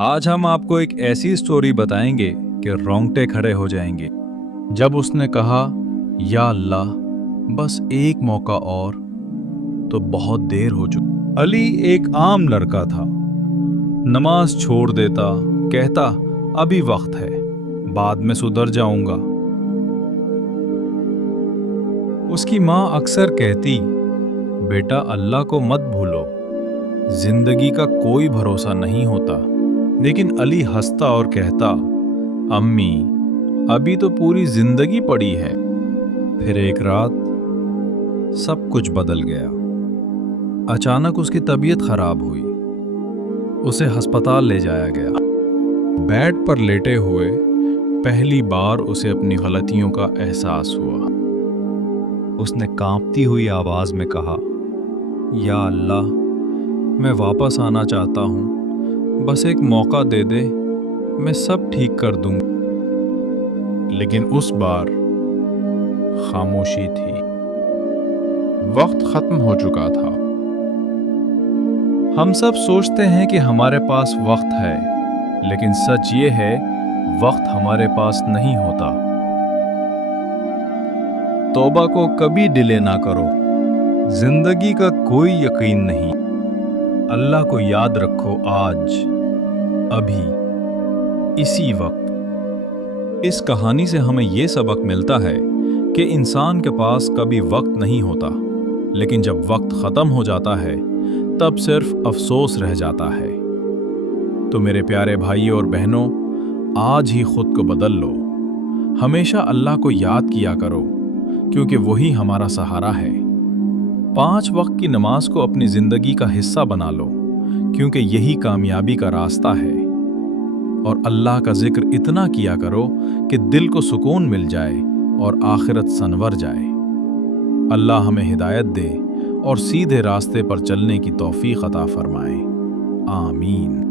آج ہم آپ کو ایک ایسی سٹوری بتائیں گے کہ رونگٹے کھڑے ہو جائیں گے۔ جب اس نے کہا یا اللہ بس ایک موقع اور، تو بہت دیر ہو چکی۔ علی ایک عام لڑکا تھا، نماز چھوڑ دیتا، کہتا ابھی وقت ہے، بعد میں سدھر جاؤں گا۔ اس کی ماں اکثر کہتی بیٹا اللہ کو مت بھولو، زندگی کا کوئی بھروسہ نہیں ہوتا، لیکن علی ہنستا اور کہتا امی ابھی تو پوری زندگی پڑی ہے۔ پھر ایک رات سب کچھ بدل گیا۔ اچانک اس کی طبیعت خراب ہوئی، اسے ہسپتال لے جایا گیا۔ بیڈ پر لیٹے ہوئے پہلی بار اسے اپنی غلطیوں کا احساس ہوا۔ اس نے کانپتی ہوئی آواز میں کہا یا اللہ میں واپس آنا چاہتا ہوں، بس ایک موقع دے دے، میں سب ٹھیک کر دوں گا۔ لیکن اس بار خاموشی تھی۔ وقت ختم ہو چکا تھا۔ ہم سب سوچتے ہیں کہ ہمارے پاس وقت ہے، لیکن سچ یہ ہے وقت ہمارے پاس نہیں ہوتا۔ توبہ کو کبھی ڈیلے نہ کرو، زندگی کا کوئی یقین نہیں۔ اللہ کو یاد رکھو آج، ابھی، اسی وقت۔ اس کہانی سے ہمیں یہ سبق ملتا ہے کہ انسان کے پاس کبھی وقت نہیں ہوتا، لیکن جب وقت ختم ہو جاتا ہے تب صرف افسوس رہ جاتا ہے۔ تو میرے پیارے بھائیوں اور بہنوں، آج ہی خود کو بدل لو۔ ہمیشہ اللہ کو یاد کیا کرو، کیونکہ وہی ہمارا سہارا ہے۔ 5 وقت کی نماز کو اپنی زندگی کا حصہ بنا لو، کیونکہ یہی کامیابی کا راستہ ہے۔ اور اللہ کا ذکر اتنا کیا کرو کہ دل کو سکون مل جائے اور آخرت سنور جائے۔ اللہ ہمیں ہدایت دے اور سیدھے راستے پر چلنے کی توفیق عطا فرمائے۔ آمین۔